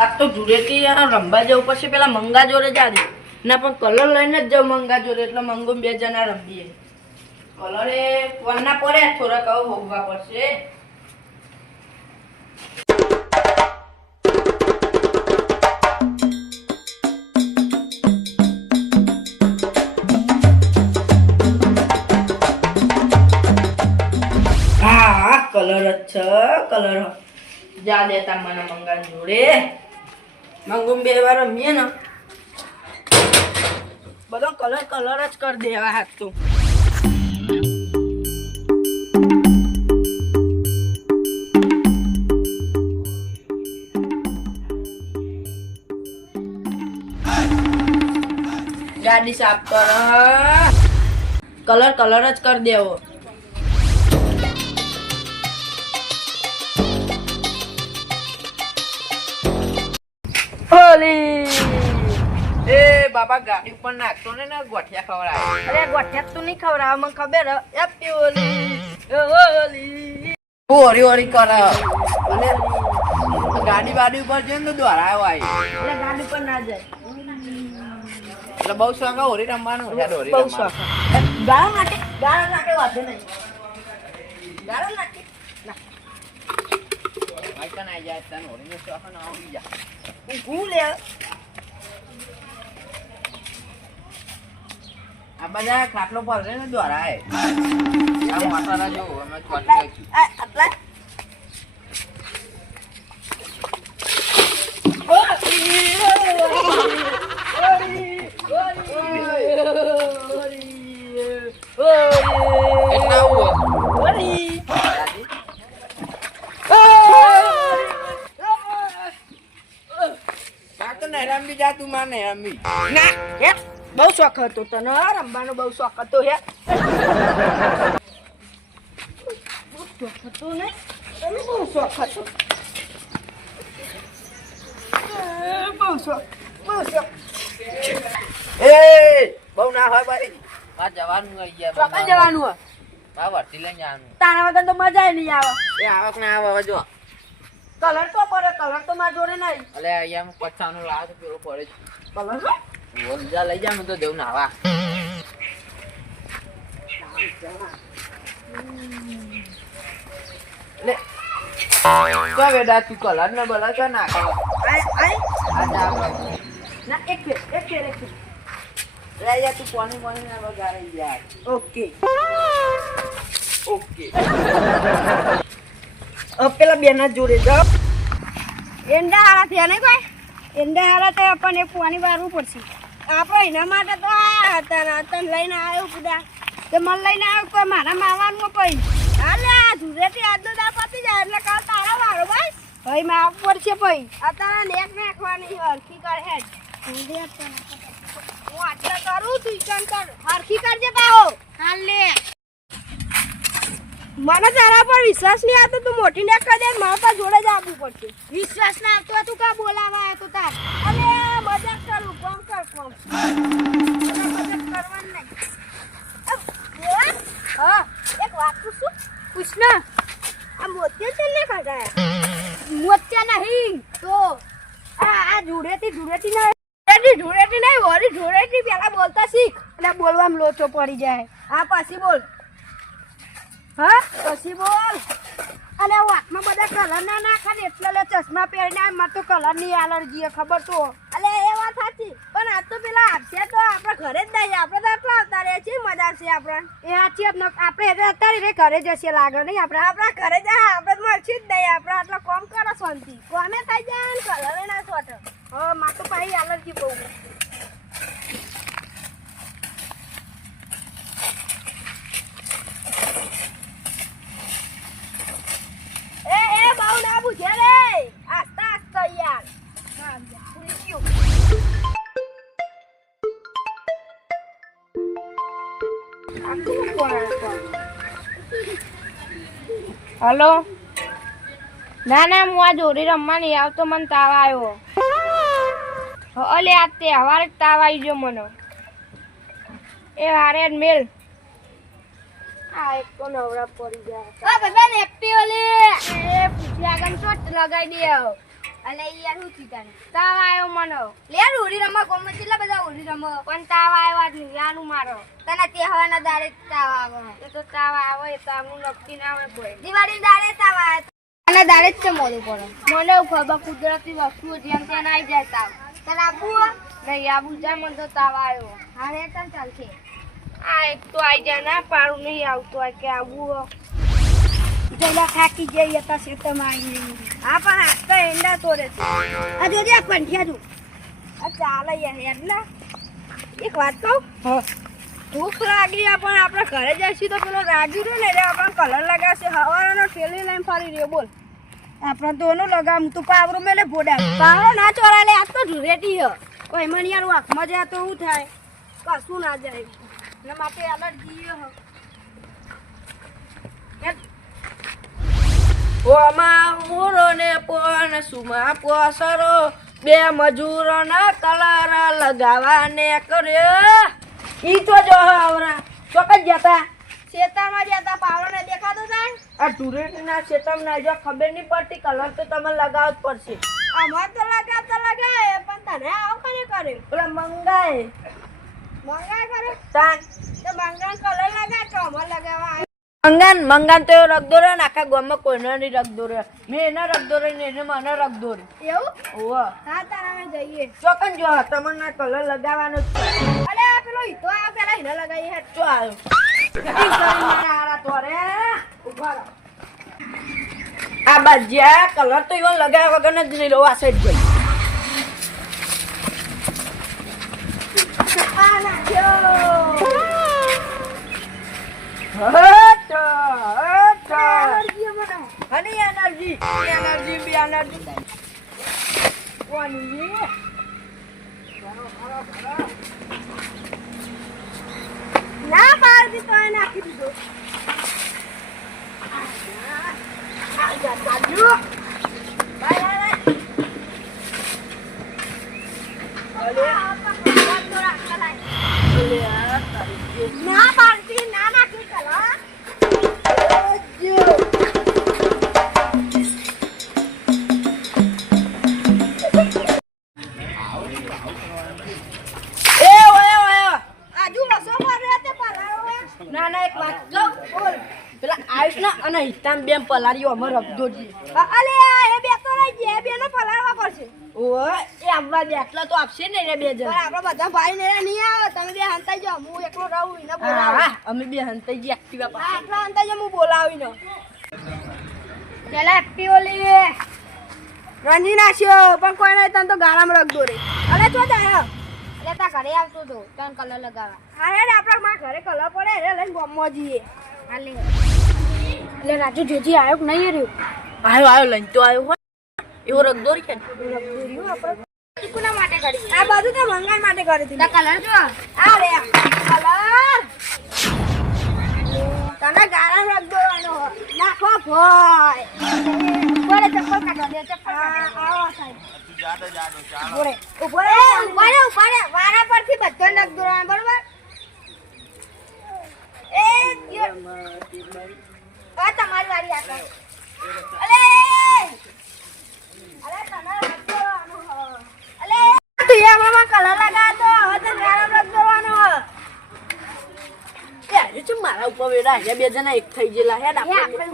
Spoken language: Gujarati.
આ તો જુડેથી આ રમવા જવું પછી પેલા મંગા જોડે જાડી ના પણ કલર લઈને જ જાઉં મંગા જોડે એટલે મંગો બે જણા રમીએ કલર એ વરના પડે થોડાક હવે ભોગવા પડશે હા હા કલર જ છે કલર જા દેતા મને મંગા જોડે મંગુમ બે વાર રમીએ ને, બધો કલર કલર જ કરી દેવા હાથ તો. ગાડી સાફ કર. કલર કલર જ કરી દેવો. હોલી એ બાબા ગાડી ઉપર નાખતો ને ના ગોઠિયા ખવડાવે. અરે ગોઠિયા તું નહીં ખવડાવે મને ખબર હે. હેપી હોલી ઓરી ઓરી કર. અને ગાડી બાડી ઉપર જઈને તો દોરાયો આવી એટલે ગાડી ઉપર ના જાય. એટલે બહુ શોખ હોરી રમવાનું છે હોરી શોખ. ગાળો નાખે ગાળો નાખે વાંધો નહીં. ગાળો નાખે તને હોરીનો શોખ ના આવી જા ઊંઘું લે આ બધા ખાટલો પર ને દોરાય આ માતાના જો અમે ચોટી ગઈ આટલા એટલા આવું કાકા ને રમી જા તું માને અમી ના હે બહુ શોખ હતો તને રમવાનો બહુ શોખ હતો હે. શોખ હતો ને? તને બહુ શોખ હતો? બહુ શોખ બહુ શોખ. એ બહુ ના હોય ભાઈ. આ જવાનું હોય ગયા જવાનું હોય. તારા વગર તો મજા નહીં આવે. એ આવક ના આવે જો. કલર તો પડે કલર તો મારા જોડે નહીં. એટલે અહીંયા પચાનું લાવ પેલું પડે કલર તો બોલ જા લઈ જા હું તો જવું નાવા. લે. તો બેટા તું કલર ને બલર કે ના કરો. આય આય. આ જા ના એક ફેર એક ફેર એક ફેર. લે યાર તું પાણી પાણી ના વગાડે યાર ઓકે. ઓકે. પેલા બેના જોડે જાઓ. એંડા હારા થયા ને કોઈ એંડા હારા તો પણ એ પાણી વારવું પડશે. આપણે એના માટે તો આ હતા તને લઈને આવ્યો બધા તો મને લઈને આવ્યો કોઈ મારા મારવાનું પછી હાલે આ ધુરેથી આજનો દા પતી જાય એટલે કાલ તારા વાળો બસ ભાઈ માં પડશે ભાઈ. અત્યારે નેક નાખવાની હરખી કર હેડ. હું આટલા કરું તું કર. હરખી કરજે બાહો હાલ. લે મને તારા પર વિશ્વાસ નહીં આવતો તું મોટી નેક કરી દે મારા પર જોડે જ આવવું પડશે. વિશ્વાસ ના આવતો તું કા બોલાવા આવ્યો તું તાર અરે મજાક કરું કોમ કર કોમ મજાક કરવાનું નહીં અ, બોલ. હા એક વાત પૂછું પૂછ ને આ મોતિયા છે ને કાઢાયા મોતિયા નહીં તો આ આ જોડેથી જોડેથી ના જોડેથી જોડેથી જોડે પેલા બોલતા શીખ એટલે બોલવામાં લોચો પડી જાય. આ પછી બોલ. હા પછી બોલ. અને વાતમાં બધા કલર ના નાખે ને એટલે લે ચશ્મા પહેરીને મારે તો કલરની એલર્જી ખબર તો. અલે એ વાત સાચી. પણ આ તો પેલા આપશે તો આપણે ઘરે જ દઈએ આપણે તો આટલા આવતા રહે છે મજા છે આપણે. એ સાચી આપણે આપણે એટલે અત્યારે રે ઘરે જશે લાગે નહીં આપણે. આપણા ઘરે જાય આપણે મળશે જ દઈએ આપણે આટલા કોમ કરો શાંતિ. કોમે થઈ જાય ને કલર ના સોટ હા મારે તો પાછી એલર્જી બહુ હલો? ના ના, હું આ જોડી રમવા નહીં આવતો, મને તાવ આવ્યો. અલે, આ તહેવાર જ તાવ આવી ગયો મને. એ હારે જ મેલ. આ એક તો નવરા પડી ગયા આ બધા નેપી ઓલી, એ પૂછી આગળ ચોટ લગાવી દે. અલે યાર હું ચીતાને તાવ આવ્યો મનો. લે હોરી રમવા ગોમમાં કેટલા બધા હોરી રમો પણ તાવ આવ્યો આજ નિયાનું મારો. તને તહેવારના દાડે તાવ આવે. એ તો તાવ આવે એ તાવનું નક્કી ના હોય કોઈ. દિવાળી દાડે તાવ આવે. અને દાડે જ છે મોડું પડે. મને ખબર કુદરતી વસ્તુઓ જેમ ત્યાં આવી જાય તાવ. તને આબુ નહીં આબુ જા મને તો તાવ આવ્યો હા રે તને ચાલશે. આ એક તો આવી જાય ના પારું નહીં આવતું આ કે આવું પેલા થાકી જઈએ હતા શેતમાં આવીને હા પણ હાથ તો એંડા તોડે છે આ જોજે આ પંઠિયા તું આ ચાલે યાર એટલા એક વાત કહું? ભૂખ લાગી પણ આપણે ઘરે જઈશું તો પેલો રાગી રહ્યો ને એટલે આપણને કલર લગાવશે. હવાનો ઠેલી લઈને ફરી રહ્યો બોલ. આપણે દોનું લગાવ તું પાવરું મેલે ભોડા પાવરો ના ચોરા લે આ તો ધુરેટી હ કોઈ મને યાર આંખમાં જાય તો શું થાય? કશું ના જાય. એના માટે એલર્જી હ ઓમાં ઉરો ને પોન સુમા પોસરો બે મજૂરો ના કલર લગાવાને કર્યો. ઈ તો જો આવરા ચોકજ જતા શેતામાં જતા પાવરોને દેખાતો થાય? આ ટુરેટ ના શેતમ ના જો ખબર નહીં પડતી કલર તો તમે લગાવ જ પડશે. અમાર તો લગાવતા લગાવે પણ તને આવ કરે કરે પેલા મંગાય મંગાય કરે તાન. તો મંગાય કલર લગાય તો અમાર લગાવવા આવે. મંગાન મંગાન તો રગ દોરે ને આખા ગામમાં કોઈને નહીં રગદો દોરે મેં એને રગદો દોરે ને એને મને રગદો દોરે એવું? ઓવા હા તારા અમે જઈએ. ચોકન જો તમને કલર લગાવવાનો છે. અલે આ પેલો ઈતો આ પેલા ઈને લગાવી હે ચો આવ્યો. ફિટિંગ કરીને મારા હારા તો રે ઊભા આ બાજ્યા કલર તો ઈવન લગાવ્યા વગર જ નહીં રહો આ સાઈડ ગઈ આ જો. હટ હટ એનર્જી મને હની એનર્જી એનર્જી બી એનર્જી કોની ના પાડતી તો નાખી દીધો ના ના ના એક વાત કહું. બોલ પેલા આયુષ ના અને હિતાન બેન પલારીઓ અમાર રબદોજી અલે એ બે તો રહી ગયા બે ને પલાળવા પડશે. ઓ એ આવવા દે એટલા તો આપશે ને રે બે પણ જણ આપડે બધા ભાઈ ને નહીં આવે તમે બે હંતાઈ જાઓ હું એકલો રહું એને બોલાવા. અમે બે હંતાઈ એક્ટિવા પાસે આટલા હંતાઈ જાઓ હું ન પેલા પીઓલી રંજી નાખ્યો પણ કોઈ નહીં તને તો ગાળામાં રખ દોરે અલે તો જાય એટલે તા ઘરે આવતો તો તને કલર લગાવવા. હા રે આપણા મારા ઘરે કલર પડે એટલે લઈને ગામમાં જઈએ. હાલે એટલે રાજુ જેજી આવ્યો કે નહીં રહ્યો? આવ્યો આવ્યો લઈને તો આવ્યો હોય એવો રગદોરી છે. કોના માટે કરી આ બધું તો મંગાણ માટે કરી તા કલર જો. આ રે કલર તને ગારા રખ દોવાનો નાખો ભાઈ પડે ચપ્પલ કાઢો દે ચપ્પલ કાઢો આવો સાહેબ. ઉભોરે ઉભોરે ઉભોરે ઉભોરે વારા પરથી બધો નખ મારા ઉપર વેડા બે જણા એક થઈ ગયેલા હે આપણે